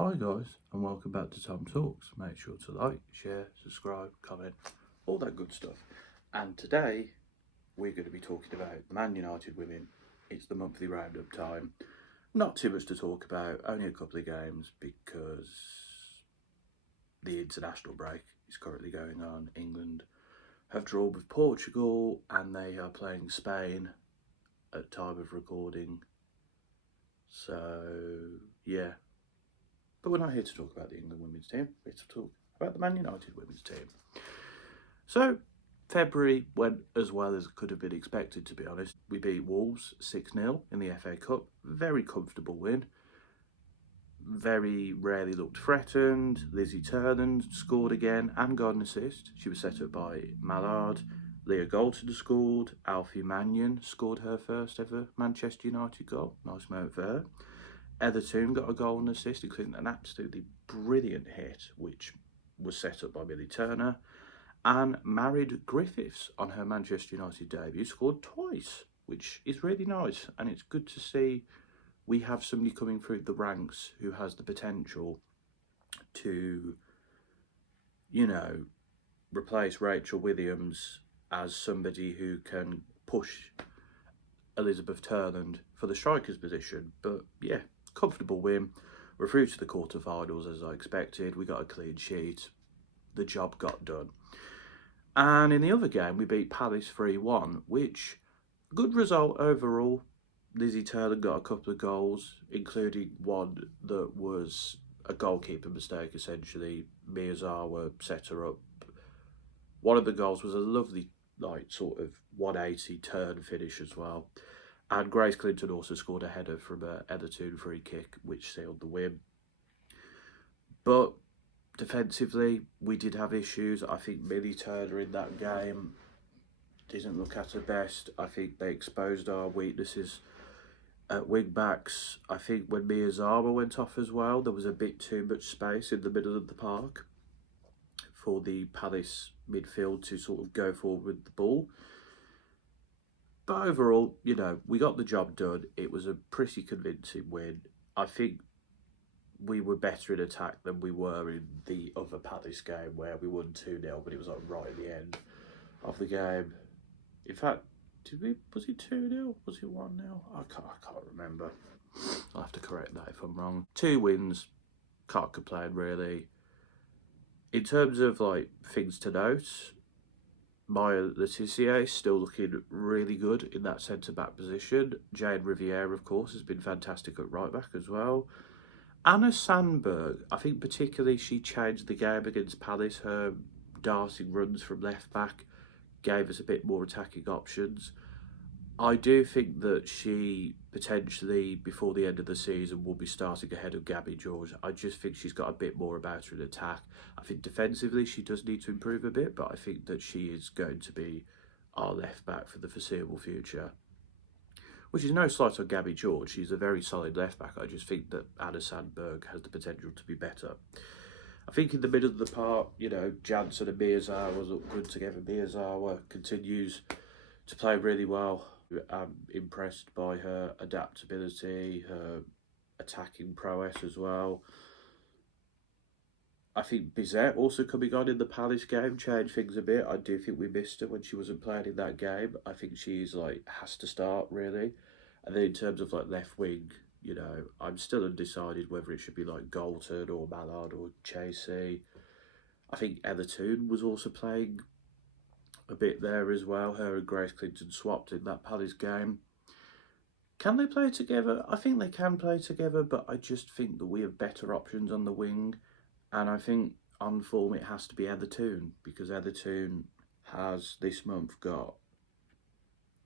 Hi guys, and welcome back to Tom Talks. Make sure to like, share, subscribe, comment, all that good stuff. And today we're going to be talking about Man United women. It's the monthly roundup time. Not too much to talk about, only a couple of games because the international break is currently going on. England have drawn with Portugal and they are playing Spain at time of recording. So yeah. But we're not here to talk about the England women's team. We're here to talk about the Man United women's team. So, February went as well as could have been expected, to be honest. We beat Wolves 6-0 in the FA Cup. Very comfortable win. Very rarely looked threatened. Lizzie Turner scored again and got an assist. She was set up by Mallard. Leah Galton scored. Alfie Mannion scored her first ever Manchester United goal. Nice moment for her. Everton got a goal and assist, including an absolutely brilliant hit, which was set up by Millie Turner. And Married Griffiths, on her Manchester United debut, scored twice, which is really nice. And it's good to see we have somebody coming through the ranks who has the potential to, replace Rachel Williams as somebody who can push Elizabeth Turland for the striker's position. But yeah, comfortable win. We're through to the quarterfinals as I expected. We got a clean sheet. The job got done. And in the other game, we beat Palace 3-1, which, good result overall. Lizzie Turner got a couple of goals, including one that was a goalkeeper mistake, essentially. Miyazawa set her up. One of the goals was a lovely, sort of 180 turn finish as well. And Grace Clinton also scored a header from an Everton free kick, which sealed the win. But defensively, we did have issues. I think Millie Turner in that game didn't look at her best. I think they exposed our weaknesses at wing backs. I think when Miyazawa went off as well, there was a bit too much space in the middle of the park for the Palace midfield to sort of go forward with the ball. But overall, we got the job done. It was a pretty convincing win. I think we were better in attack than we were in the other Palace game where we won 2-0, but it was right at the end of the game. In fact, was it 2-0? Was it 1-0? I can't remember. I'll have to correct that if I'm wrong. 2 wins, can't complain really. In terms of things to note, Maya Letitia is still looking really good in that centre-back position. Jane Riviere, of course, has been fantastic at right-back as well. Anna Sandberg, I think particularly she changed the game against Palace. Her darting runs from left-back gave us a bit more attacking options. I do think that she potentially, before the end of the season, will be starting ahead of Gabby George. I just think she's got a bit more about her in attack. I think defensively she does need to improve a bit, but I think that she is going to be our left back for the foreseeable future. Which is no slight on Gabby George. She's a very solid left back. I just think that Anna Sandberg has the potential to be better. I think in the middle of the park, Jansen and Miyazawa look good together. Miyazawa continues to play really well. I'm impressed by her adaptability, her attacking prowess as well. I think Bizet also coming on in the Palace game changed things a bit. I do think we missed her when she wasn't playing in that game. I think she's has to start really. And then in terms of left wing, I'm still undecided whether it should be Galton or Mallard or Chasey. I think Everton was also playing a bit there as well. Her and Grace Clinton swapped in that Palace game. Can they play together? I think they can play together, but I just think that we have better options on the wing. And I think on form it has to be Everton, because Everton has this month got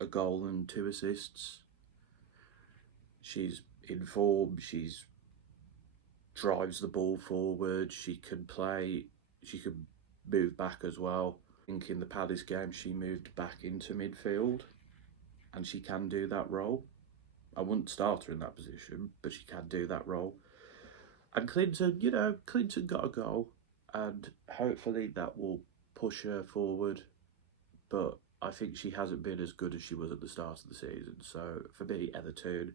a goal and 2 assists. She's in form, she's drives the ball forward, she can play, she can move back as well. I think in the Palace game she moved back into midfield and she can do that role. I wouldn't start her in that position, but she can do that role. And Clinton, Clinton got a goal and hopefully that will push her forward. But I think she hasn't been as good as she was at the start of the season. So for me, Everton.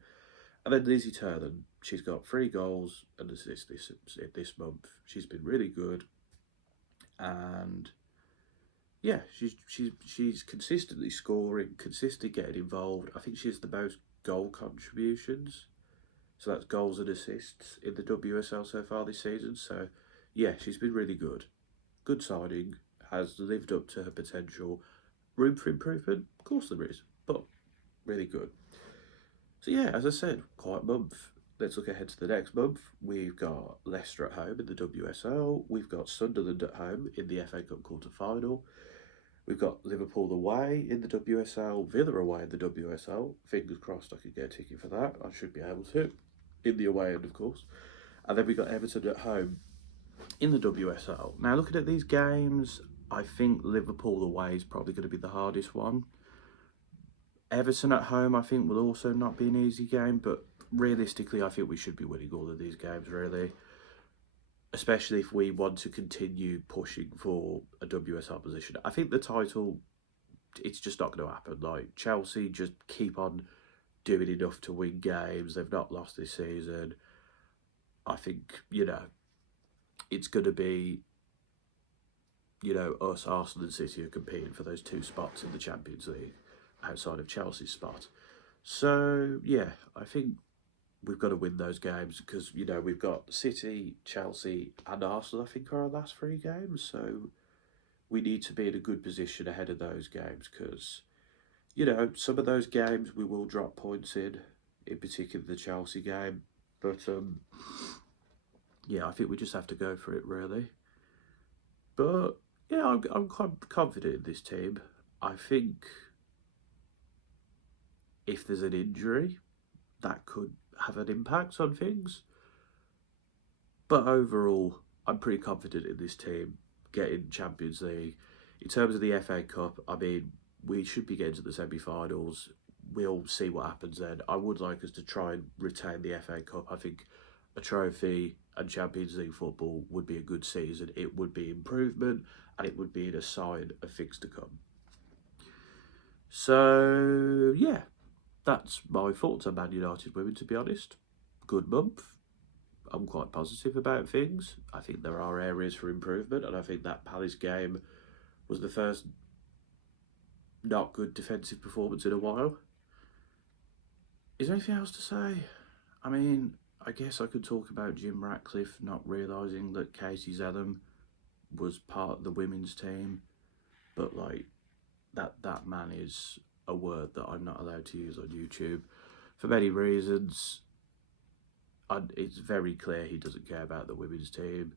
And then Lizzie Turner, she's got 3 goals and assists this month. She's been really good, and yeah, she's consistently scoring, consistently getting involved. I think she's the most goal contributions, so that's goals and assists in the WSL so far this season. So yeah, she's been really good. Good signing, has lived up to her potential. Room for improvement, of course there is, but really good. So yeah, as I said, quiet month. Let's look ahead to the next month. We've got Leicester at home in the WSL. We've got Sunderland at home in the FA Cup quarter final. We've got Liverpool away in the WSL, Villa away in the WSL. Fingers crossed I could get a ticket for that. I should be able to. In the away end, of course. And then we've got Everton at home in the WSL. Now, looking at these games, I think Liverpool away is probably going to be the hardest one. Everton at home, I think, will also not be an easy game, but realistically, I think we should be winning all of these games, really. Especially if we want to continue pushing for a WSL position. I think the title, it's just not going to happen. Like, Chelsea just keep on doing enough to win games. They've not lost this season. I think, it's going to be, us, Arsenal and City are competing for those 2 spots in the Champions League outside of Chelsea's spot. So, yeah, I think we've got to win those games because, we've got City, Chelsea and Arsenal, I think, are our last 3 games. So we need to be in a good position ahead of those games because, some of those games we will drop points in particular the Chelsea game. But, yeah, I think we just have to go for it, really. But, yeah, I'm quite confident in this team. I think if there's an injury, that could have an impact on things. But overall, I'm pretty confident in this team getting Champions League. In terms of the FA Cup, I mean, we should be getting to the semi-finals. We'll see what happens then. I would like us to try and retain the FA Cup. I think a trophy and Champions League football would be a good season. It would be improvement and it would be a sign of things to come. So, yeah, that's my thoughts on Man United women, to be honest. Good month. I'm quite positive about things. I think there are areas for improvement, and I think that Palace game was the first not good defensive performance in a while. Is there anything else to say? I mean, I guess I could talk about Jim Ratcliffe not realising that Katie Zellum was part of the women's team, but like that man is a word that I'm not allowed to use on YouTube for many reasons. It's very clear he doesn't care about the women's team.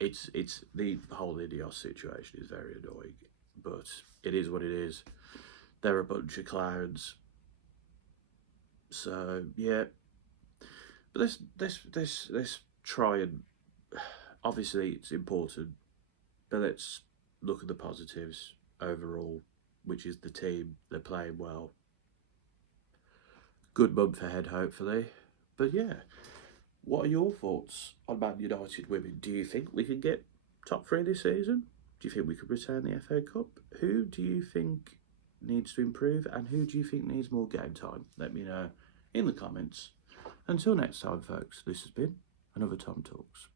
It's the whole Ineos situation is very annoying, but it is what it is. They're a bunch of clowns. So yeah, but let's try and, obviously it's important, but let's look at the positives overall, which is the team. They're playing well. Good month ahead, hopefully. But yeah, what are your thoughts on Man United women? Do you think we can get top 3 this season? Do you think we could return the FA Cup? Who do you think needs to improve and who do you think needs more game time? Let me know in the comments. Until next time, folks, this has been another Tom Talks.